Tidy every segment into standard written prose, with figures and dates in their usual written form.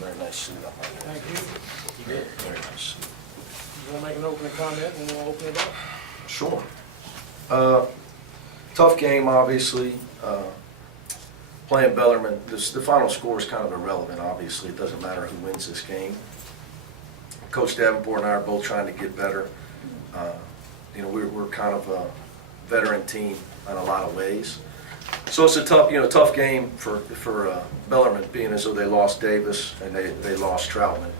Very nice suit up on there. Thank you. You did. Very nice suit. You want to make an opening comment and we'll open it up? Sure. Tough game, obviously. Playing Bellarmine, the final score is kind of irrelevant, obviously. It doesn't matter who wins this game. Coach Davenport and I are both trying to get better. We're kind of a veteran team in a lot of ways. So it's a tough game for Bellarmine, being as though they lost Davis and they lost Troutman.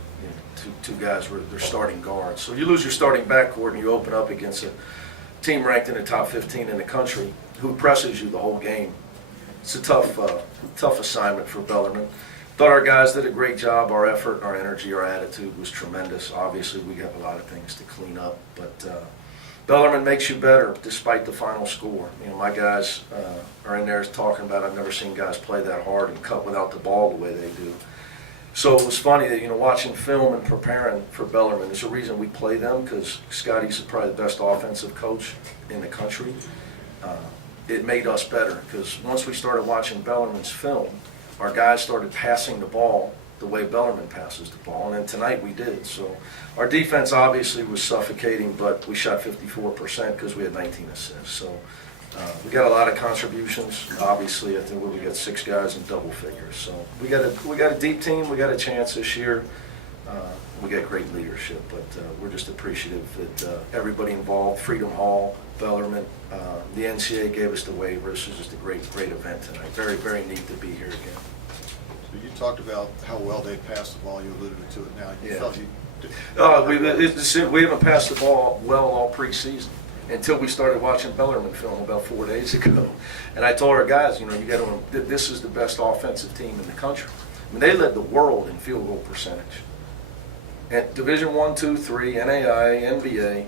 Two guys were their starting guards. So you lose your starting backcourt and you open up against a team ranked in the top 15 in the country who presses you the whole game. It's a tough assignment for Bellarmine. Thought our guys did a great job. Our effort, our energy, our attitude was tremendous. Obviously, we have a lot of things to clean up, but Bellarmine makes you better despite the final score. My guys are in there talking about, I've never seen guys play that hard and cut without the ball the way they do. So it was funny that, watching film and preparing for Bellarmine, there's a reason we play them, because Scotty's probably the best offensive coach in the country. It made us better, because once we started watching Bellarmine's film, our guys started passing the ball the way Bellarmine passes the ball, and then tonight we did. So our defense obviously was suffocating, but we shot 54% because we had 19 assists. So we got a lot of contributions. Obviously, I think we got 6 guys in double figures. So we got a deep team. We got a chance this year. We got great leadership, but we're just appreciative that everybody involved, Freedom Hall, Bellarmine, the NCAA gave us the waivers. It was just a great event tonight. Very, very neat to be here again. So you talked about how well they passed the ball. You alluded to it now. You Yeah. felt you did. We haven't passed the ball well all preseason until we started watching Bellarmine film about 4 days ago. And I told our guys, this is the best offensive team in the country. I mean, they led the world in field goal percentage. At Division I, II, III, NAI, NBA,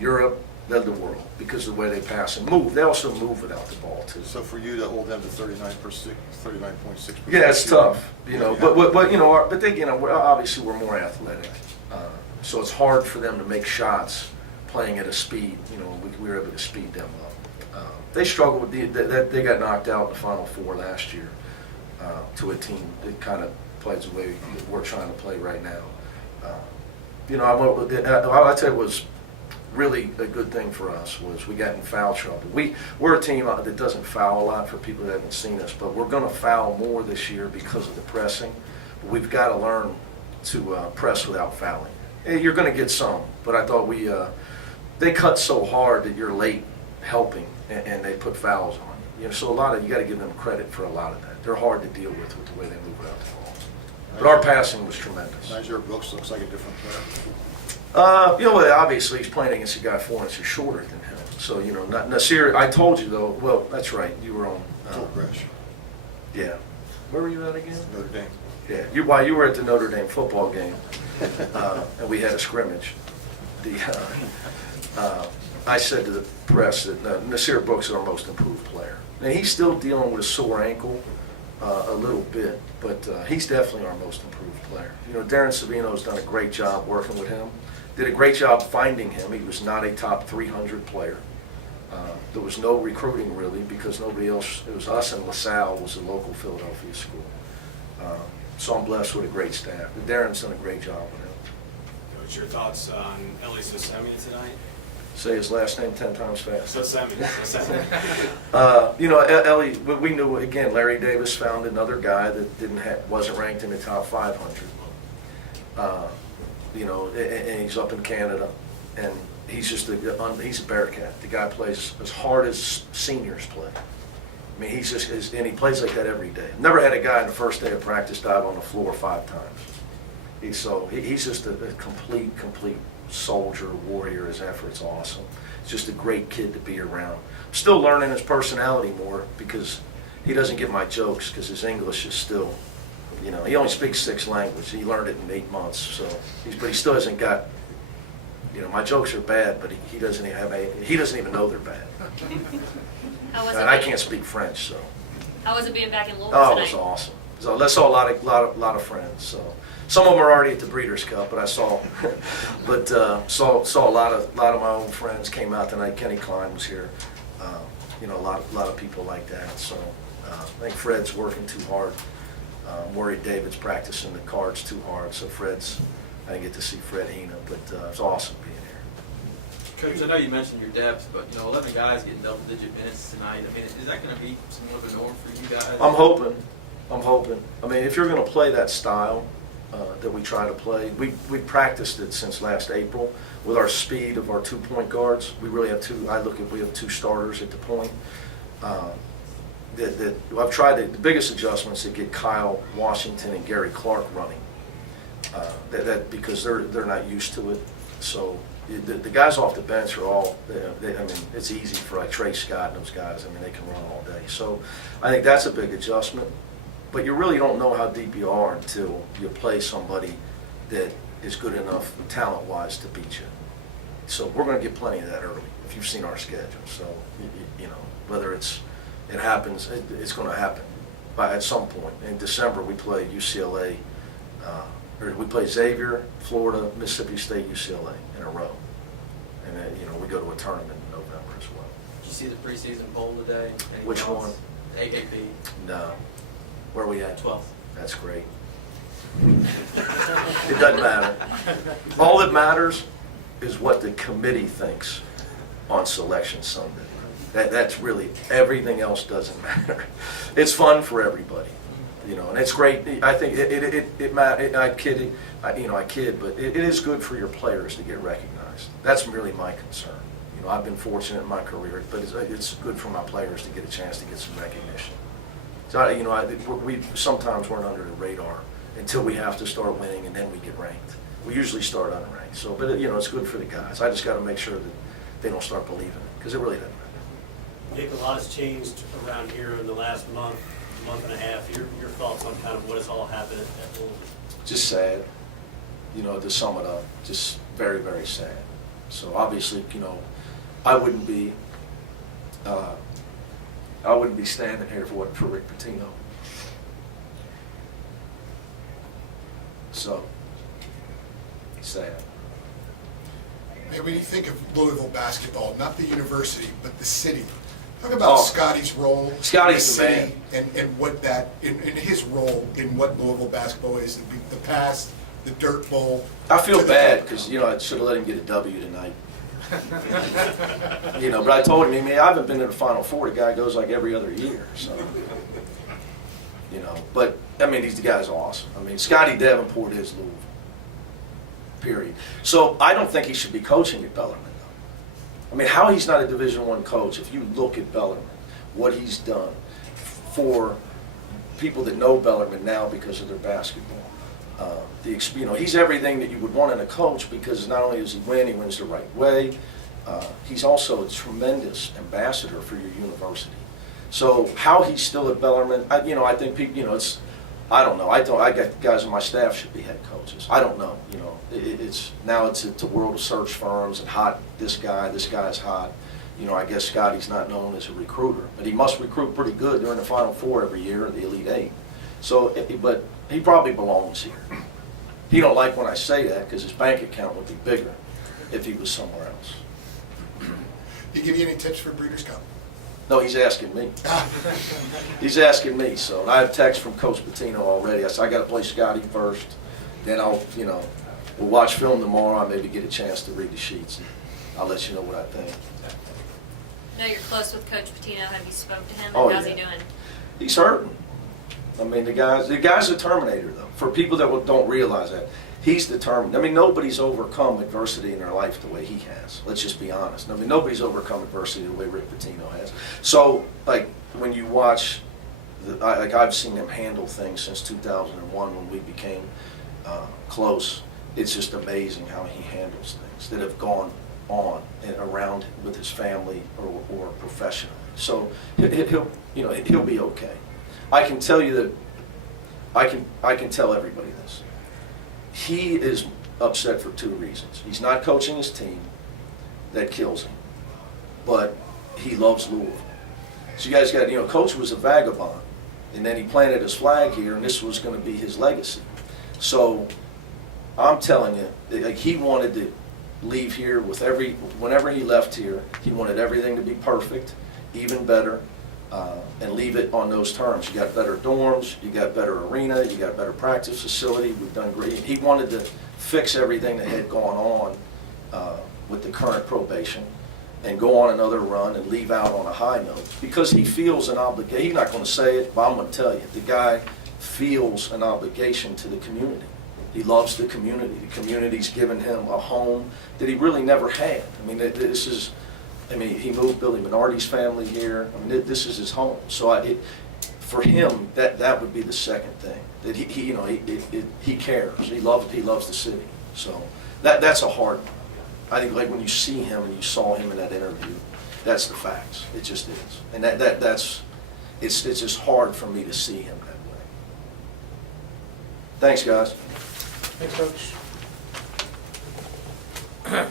Europe, led the world because of the way they pass and move. They also move without the ball too. So for you to hold them to 39.6%. Yeah, it's tough, but they, obviously we're more athletic, so it's hard for them to make shots playing at a speed. We were able to speed them up. They struggled with they got knocked out in the Final Four last year to a team that kind of plays the way we're trying to play right now. I'll tell you, was really a good thing for us was we got in foul trouble. We're a team that doesn't foul a lot for people that haven't seen us, but we're going to foul more this year because of the pressing. But we've got to learn to press without fouling. You're going to get some, but I thought they cut so hard that you're late helping, and they put fouls on you. So you got to give them credit for a lot of that. They're hard to deal with the way they move without the ball. But our passing was tremendous. Nigel Brooks looks like a different player. Obviously he's playing against a guy 4 inches shorter than him. So, not Nasir, I told you though, well, that's right, you were on. Hillcrest. Yeah. Where were you at again? Notre Dame. Yeah, you were at the Notre Dame football game, and we had a scrimmage. I said to the press that Nasir Brooks is our most improved player. Now, he's still dealing with a sore ankle a little bit, but he's definitely our most improved player. Darren Savino's done a great job working with him. Did a great job finding him. He was not a top 300 player. There was no recruiting really because nobody else, it was us and LaSalle was a local Philadelphia school. So I'm blessed with a great staff. Darren's done a great job with him. What's your thoughts on Ellie Sosemi tonight? Say his last name 10 times fast. Sosemi. Ellie, we knew, again, Larry Davis found another guy that wasn't ranked in the top 500. And he's up in Canada, and he's just he's a Bearcat. The guy plays as hard as seniors play. I mean, and he plays like that every day. Never had a guy in the first day of practice dive on the floor 5 times. He's just a complete soldier, warrior. His effort's awesome. He's just a great kid to be around. I'm still learning his personality more because he doesn't get my jokes because his English is still, he only speaks 6 languages. He learned it in 8 months, but he still hasn't got, my jokes are bad, but he doesn't even know they're bad. And I can't speak French, so. How was it being back in Louisville Oh, tonight? it was awesome. So I saw a lot of friends. So some of them are already at the Breeders' Cup, but saw a lot of my own friends came out tonight. Kenny Klein was here. A lot of people like that. So I think Fred's working too hard I'm worried David's practicing the cards too hard, so I didn't get to see Fred Hina, but it's awesome being here. Coach, I know you mentioned your depth, but 11 guys getting double-digit minutes tonight. I mean, is that going to be somewhat of a norm for you guys? I'm hoping. I mean, if you're going to play that style that we try to play, we practiced it since last April with our speed of our 2-point guards. We really have we have 2 starters at the point. I've tried the biggest adjustments to get Kyle Washington and Gary Clark running. Because they're not used to it. So the guys off the bench are all, I mean, it's easy for like Trey Scott and those guys. I mean, they can run all day. So I think that's a big adjustment. But you really don't know how deep you are until you play somebody that is good enough talent-wise to beat you. So we're going to get plenty of that early if you've seen our schedule. So, whether it happens, it's going to happen at some point. In December, we play UCLA, or we play Xavier, Florida, Mississippi State, UCLA in a row. And then, we go to a tournament in November as well. Did you see the preseason poll today? Any Which thoughts? one? AKP. No. Where are we at? 12th. That's great. It doesn't matter. All that matters is what the committee thinks on Selection Sunday. That's really, everything else doesn't matter. It's fun for everybody, and it's great. I think I kid, but it is good for your players to get recognized. That's really my concern. I've been fortunate in my career, but it's good for my players to get a chance to get some recognition. So, we sometimes weren't under the radar until we have to start winning, and then we get ranked. We usually start unranked. So, but it's good for the guys. I just got to make sure that they don't start believing it, because it really doesn't matter. Nick, a lot has changed around here in the last month and a half. Your thoughts on kind of what has all happened at Louisville? Just sad, to sum it up, just very, very sad. So obviously, I wouldn't be standing here for Rick Pitino. So, sad. Hey, when you think of Louisville basketball, not the university, but the city, talk about Scotty's role Scotty's in the the man. city and what that, in his role in what Louisville basketball is, the past, the Dirt Bowl. I feel to the bad top. because, I should have let him get a W tonight. But I told him, I haven't been to the Final Four. The guy goes like every other year. So, but, the guy's awesome. Scotty Davenport is Louisville. Period. So I don't think he should be coaching at Bellarmine, though. How he's not a Division I coach, if you look at Bellarmine, what he's done for people that know Bellarmine now because of their basketball. He's everything that you would want in a coach, because not only does he wins the right way, he's also a tremendous ambassador for your university. So how he's still at Bellarmine, I think people, I don't know. I got guys on my staff should be head coaches. I don't know. It's a world of search firms and hot. This guy's hot. I guess Scotty's not known as a recruiter, but he must recruit pretty good during the Final Four every year, the Elite Eight. So, but he probably belongs here. He don't like when I say that because his bank account would be bigger if he was somewhere else. He give you any tips for Breeders' Cup? No, he's asking me. He's asking me. So I have text from Coach Pitino already. I said I got to play Scotty first. Then we'll watch film tomorrow. I maybe get a chance to read the sheets. And I'll let you know what I think. I know you're close with Coach Pitino. Have you spoke to him? Oh, How's yeah. he doing? He's hurting. The guy's a Terminator, though. For people that don't realize that, he's determined. Nobody's overcome adversity in their life the way he has. Let's just be honest. Nobody's overcome adversity the way Rick Pitino has. So, when you watch, I've seen him handle things since 2001 when we became close. It's just amazing how he handles things that have gone on and around with his family or professionally. So he'll be okay. I can tell you that I can tell everybody this. He is upset for 2 reasons. He's not coaching his team. That kills him. But he loves Louisville. So you guys got, Coach was a vagabond. And then he planted his flag here, and this was going to be his legacy. So I'm telling you, he wanted to leave here with whenever he left here, he wanted everything to be perfect, even better. and leave it on those terms. You got better dorms, you got better arena, you got better practice facility, we've done great. He wanted to fix everything that had gone on with the current probation and go on another run and leave out on a high note, because he feels an obligation. He's not going to say it, but I'm going to tell you, the guy feels an obligation to the community. He loves the community. The community's given him a home that he really never had. I mean, he moved Billy Minardi's family here. I mean, this is his home. So for him, that would be the second thing. That he cares. He loves the city. So that's a hard one. I think like when you see him and you saw him in that interview, that's the facts. It just is. And it's just hard for me to see him that way. Thanks, guys. Thanks, Coach.